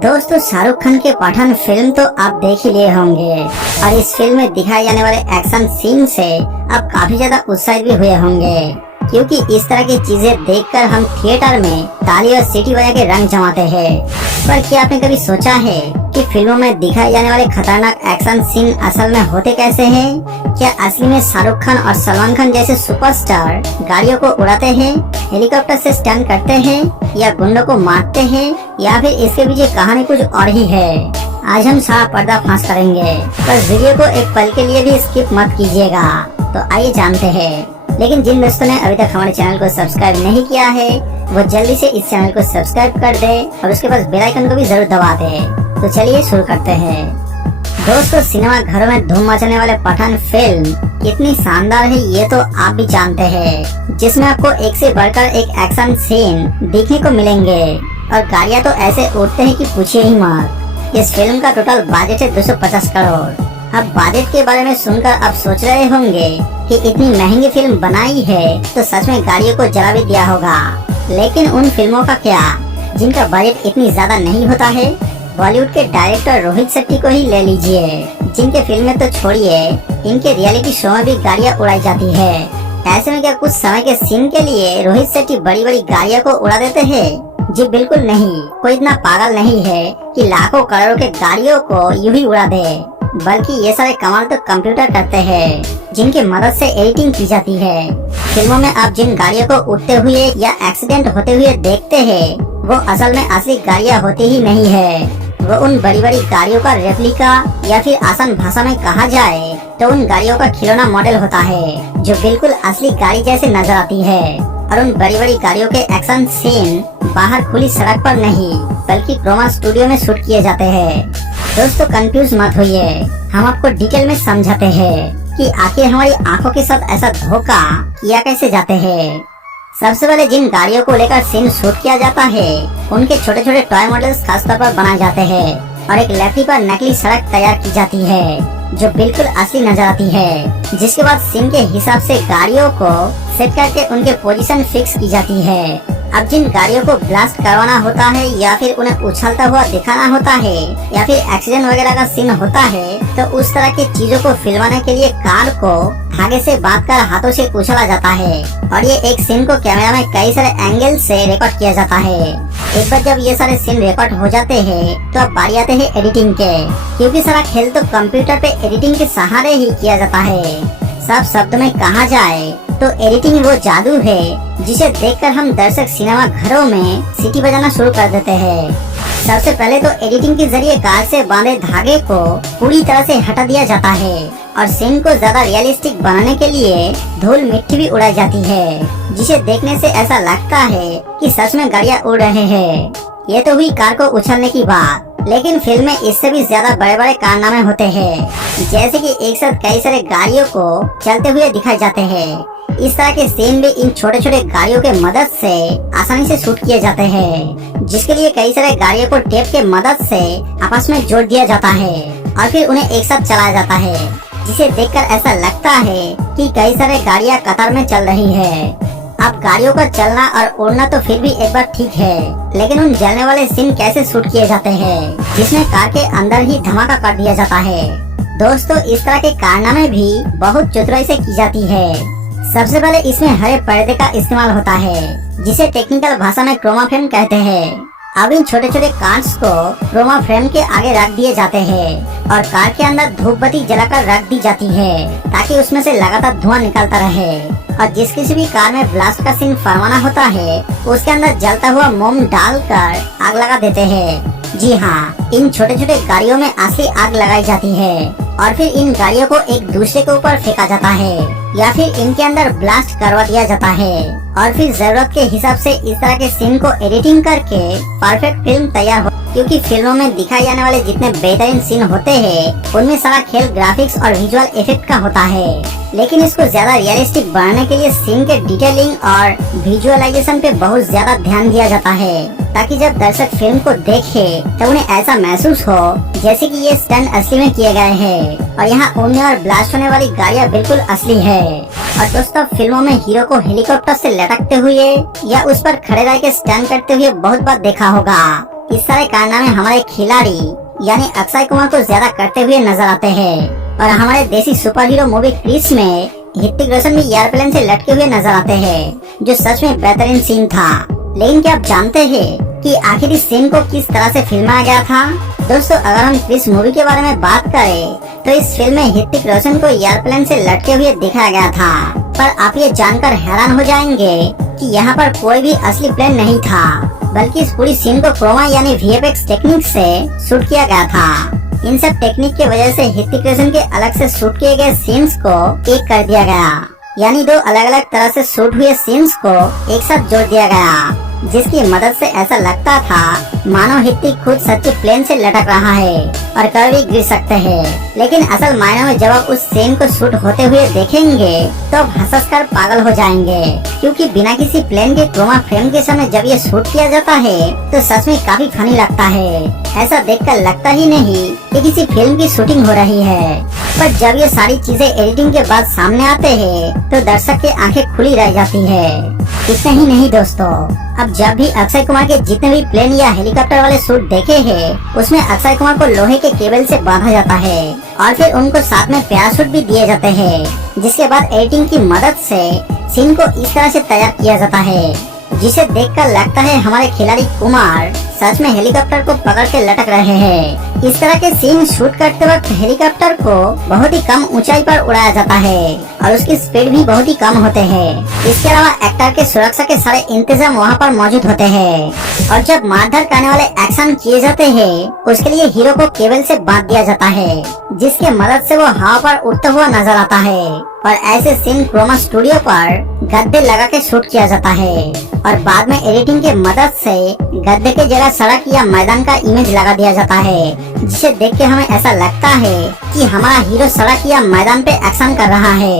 दोस्तों, शाहरुख खान के पठान फिल्म तो आप देख ही लिए होंगे और इस फिल्म में दिखाए जाने वाले एक्शन सीन से आप काफी ज्यादा उत्साहित भी हुए होंगे, क्योंकि इस तरह की चीजें देखकर हम थिएटर में ताली और सीटी बजा के रंग जमाते हैं। पर क्या आपने कभी सोचा है कि फिल्मों में दिखाए जाने वाले खतरनाक एक्शन सीन असल में होते कैसे हैं? क्या असली में शाहरुख खान और सलमान खान जैसे सुपरस्टार गाड़ियों को उड़ाते हैं, हेलीकॉप्टर से स्टंट करते हैं या गुंडों को मारते हैं, या फिर इसके पीछे कहानी कुछ और ही है? आज हम सारा पर्दाफाश करेंगे, पर वीडियो को एक पल के लिए भी स्किप मत कीजिएगा। तो आइए जानते हैं। लेकिन जिन दोस्तों ने अभी तक हमारे चैनल को सब्सक्राइब नहीं किया है, वो जल्दी से इस चैनल को सब्सक्राइब कर दे और उसके पास बेल आइकन को भी जरूर दबा दे। तो चलिए शुरू करते हैं। दोस्तों, सिनेमा घरों में धूम मचाने वाले पठान फिल्म कितनी शानदार है ये तो आप भी जानते हैं, जिसमें आपको एक से बढ़कर एक एक्शन सीन देखने को मिलेंगे और गाड़ियां तो ऐसे उड़ते हैं कि पूछिए ही मत। इस फिल्म का टोटल बजट है 250 करोड़। अब बजट के बारे में सुनकर आप सोच रहे होंगे कि इतनी महंगी फिल्म बनाई है तो सच में गाड़ियों को जला भी दिया होगा। लेकिन उन फिल्मों का क्या जिनका बजट इतनी ज्यादा नहीं होता है? बॉलीवुड के डायरेक्टर रोहित शेट्टी को ही ले लीजिए, जिनके फिल्में तो छोड़िए, इनके रियलिटी शो में भी गाड़ियाँ उड़ाई जाती है। ऐसे में क्या कुछ समय के सीन के लिए रोहित शेट्टी बड़ी बड़ी गाड़ियों को उड़ा देते हैं? जी बिल्कुल नहीं। कोई इतना पागल नहीं है कि लाखों करोड़ों के गाड़ियों को यूं ही उड़ा दे, बल्कि ये सारे कमाल तो कंप्यूटर करते हैं, जिनकी मदद से एडिटिंग की जाती है। फिल्मों में आप जिन गाड़ियों को उड़ते हुए या एक्सीडेंट होते हुए देखते हैं, वो असल में असली गाड़ियाँ होती ही नहीं है। वो उन बड़ी बड़ी गाड़ियों का रेप्लिका, या फिर आसान भाषा में कहा जाए तो उन गाड़ियों का खिलौना मॉडल होता है, जो बिल्कुल असली गाड़ी जैसे नजर आती है। और उन बड़ी बड़ी गाड़ियों के एक्शन सीन बाहर खुली सड़क पर नहीं, बल्कि क्रोमा स्टूडियो में शूट किए जाते हैं। दोस्तों, कंफ्यूज मत होइए, हम आपको डिटेल में समझाते हैं कि आखिर हमारी आंखों के साथ ऐसा धोखा किया कैसे जाते हैं। सबसे पहले जिन गाड़ियों को लेकर सीन शूट किया जाता है, उनके छोटे छोटे टॉय मॉडल्स खासतौर पर बनाए जाते हैं और एक लकड़ी पर नकली सड़क तैयार की जाती है, जो बिल्कुल असली नजर आती है। जिसके बाद सीन के हिसाब से गाड़ियों को सेट करके उनके पोजीशन फिक्स की जाती है। अब जिन गाड़ियों को ब्लास्ट करवाना होता है, या फिर उन्हें उछलता हुआ दिखाना होता है, या फिर एक्सीडेंट वगैरह का सीन होता है, तो उस तरह की चीजों को फिल्माने के लिए कार को धागे से बांधकर हाथों से उछला जाता है और ये एक सीन को कैमरा में कई सारे एंगल से रिकॉर्ड किया जाता है। एक बार जब ये सारे सीन रिकॉर्ड हो जाते हैं, तो अब बारी आते हैं एडिटिंग के, क्योंकि सारा खेल तो कंप्यूटर पे एडिटिंग के सहारे ही किया जाता है। सब शब्द में कहा जाए तो एडिटिंग वो जादू है जिसे देखकर हम दर्शक सिनेमा घरों में सीटी बजाना शुरू कर देते हैं। सबसे पहले तो एडिटिंग के जरिए कार से बांधे धागे को पूरी तरह से हटा दिया जाता है और सीन को ज्यादा रियलिस्टिक बनाने के लिए धूल मिट्टी भी उड़ाई जाती है, जिसे देखने से ऐसा लगता है कि सच में गाड़ियाँ उड़ रहे हैं। ये तो हुई कार को उछलने की बात, लेकिन फिल्म में इससे भी ज्यादा बड़े बड़े कारनामे होते हैं, जैसे कि एक साथ कई सारे गाड़ियों को चलते हुए दिखाए जाते हैं। इस तरह के सीन भी इन छोटे छोटे गाड़ियों के मदद से आसानी से शूट किए जाते हैं, जिसके लिए कई सारे गाड़ियों को टेप के मदद से आपस में जोड़ दिया जाता है और फिर उन्हें एक साथ चलाया जाता है, जिसे देखकर ऐसा लगता है कि कई सारे गाड़ियां कतार में चल रही है। अब गाड़ियों का चलना और उड़ना तो फिर भी एक बार ठीक है, लेकिन उन जलने वाले सीन कैसे शूट किए जाते हैं, जिसमें कार के अंदर ही धमाका कर दिया जाता है। दोस्तों, इस तरह के कारनामे भी बहुत चतुराई से की जाती है। सबसे पहले इसमें हरे पर्दे का इस्तेमाल होता है, जिसे टेक्निकल भाषा में क्रोमा फ्रेम कहते हैं। अब इन छोटे छोटे कार्ड्स को क्रोमा फ्रेम के आगे रख दिए जाते हैं और कार के अंदर धूप बत्ती जलाकर रख दी जाती है, ताकि उसमें से लगातार धुआं निकलता रहे। और जिस किसी भी कार में ब्लास्ट का सीन फरमाना होता है, उसके अंदर जलता हुआ मोम डालकर आग लगा देते हैं। जी हाँ, इन छोटे छोटे गाड़ियों में असली आग लगाई जाती है और फिर इन गाड़ियों को एक दूसरे के ऊपर फेंका जाता है, या फिर इनके अंदर ब्लास्ट करवा दिया जाता है और फिर जरूरत के हिसाब से इस तरह के सीन को एडिटिंग करके परफेक्ट फिल्म तैयार हो। क्योंकि फिल्मों में दिखाए जाने वाले जितने बेहतरीन सीन होते हैं, उनमें सारा खेल ग्राफिक्स और विजुअल इफेक्ट का होता है, लेकिन इसको ज्यादा रियलिस्टिक बनाने के लिए सीन के डिटेलिंग और विजुअलाइजेशन पे बहुत ज्यादा ध्यान दिया जाता है, ताकि जब दर्शक फिल्म को देखे तो उन्हें ऐसा महसूस हो जैसे कि ये स्टंट असली में किए गए हैं और यहाँ उड़ने और ब्लास्ट होने वाली गाड़ियाँ बिल्कुल असली है। और दोस्तों, फिल्मों में हीरो को हेलीकॉप्टर से लटकते हुए या उस पर खड़े रह के स्टंट करते हुए बहुत बार देखा होगा। इस सारे कारनामे हमारे खिलाड़ी यानी अक्षय कुमार को ज्यादा करते हुए नजर आते हैं। और हमारे देसी सुपर हीरो मूवी क्रिस में ऋतिक रोशन भी एयरप्लेन से लटके हुए नजर आते हैं, जो सच में बेहतरीन सीन था। लेकिन क्या आप जानते हैं कि आखिर इस सीन को किस तरह से फिल्माया गया था? दोस्तों, अगर हम क्रिस मूवी के बारे में बात करें तो इस फिल्म में ऋतिक रोशन को एयरप्लेन से लटके हुए दिखाया गया था। पर आप ये जानकर हैरान हो जाएंगे कि यहाँ पर कोई भी असली प्लेन नहीं था, बल्कि इस पूरी सीन को क्रोमा यानी VFX टेक्निक से शूट किया गया था। इन सब टेक्निक की वजह से ऋतिक रोशन के अलग से शूट किए गए सीन्स को एक कर दिया गया, यानी दो अलग अलग तरह से शूट हुए सीन्स को एक साथ जोड़ दिया गया, जिसकी मदद से ऐसा लगता था मानो ऋतिक खुद सच्चे प्लेन से लटक रहा है और कभी भी गिर सकते हैं। लेकिन असल मायने में जब आप उस सीन को शूट होते हुए देखेंगे तो आप हंस कर पागल हो जाएंगे, क्योंकि बिना किसी प्लेन के क्रोमा फ्रेम के समय जब ये शूट किया जाता है तो सच में काफी फनी लगता है। ऐसा देखकर लगता ही नहीं कि किसी फिल्म की शूटिंग हो रही है। पर जब ये सारी चीजें एडिटिंग के बाद सामने आते हैं तो दर्शक की आंखें खुली रह जाती है। इतना ही नहीं दोस्तों, अब जब भी अक्षय कुमार के जितने भी प्लेन या हेलीकॉप्टर वाले शूट देखे हैं, उसमें अक्षय कुमार को लोहे के केबल से बांधा जाता है और फिर उनको साथ में पैराशूट भी दिए जाते हैं, जिसके बाद एडिटिंग की मदद से सीन को इस तरह से तैयार किया जाता है, जिसे देखकर लगता है हमारे खिलाड़ी कुमार सच में हेलीकॉप्टर को पकड़ के लटक रहे हैं। इस तरह के सीन शूट करते वक्त हेलीकॉप्टर को बहुत ही कम ऊंचाई पर उड़ाया जाता है और उसकी स्पीड भी बहुत ही कम होते हैं। इसके अलावा एक्टर के सुरक्षा के सारे इंतजाम वहाँ पर मौजूद होते हैं और जब मारधार करने वाले एक्शन किए जाते हैं उसके लिए हीरो को केबल से बांध दिया जाता है, जिसके मदद से वो हवा पर उड़ता हुआ नजर आता है। और ऐसे सीन क्रोमा स्टूडियो पर गद्दे लगा के शूट किया जाता है और बाद में एडिटिंग के मदद से गद्दे के जगह सड़क या मैदान का इमेज लगा दिया जाता है, जिसे देख के हमें ऐसा लगता है कि हमारा हीरो सड़क या मैदान पे एक्शन कर रहा है।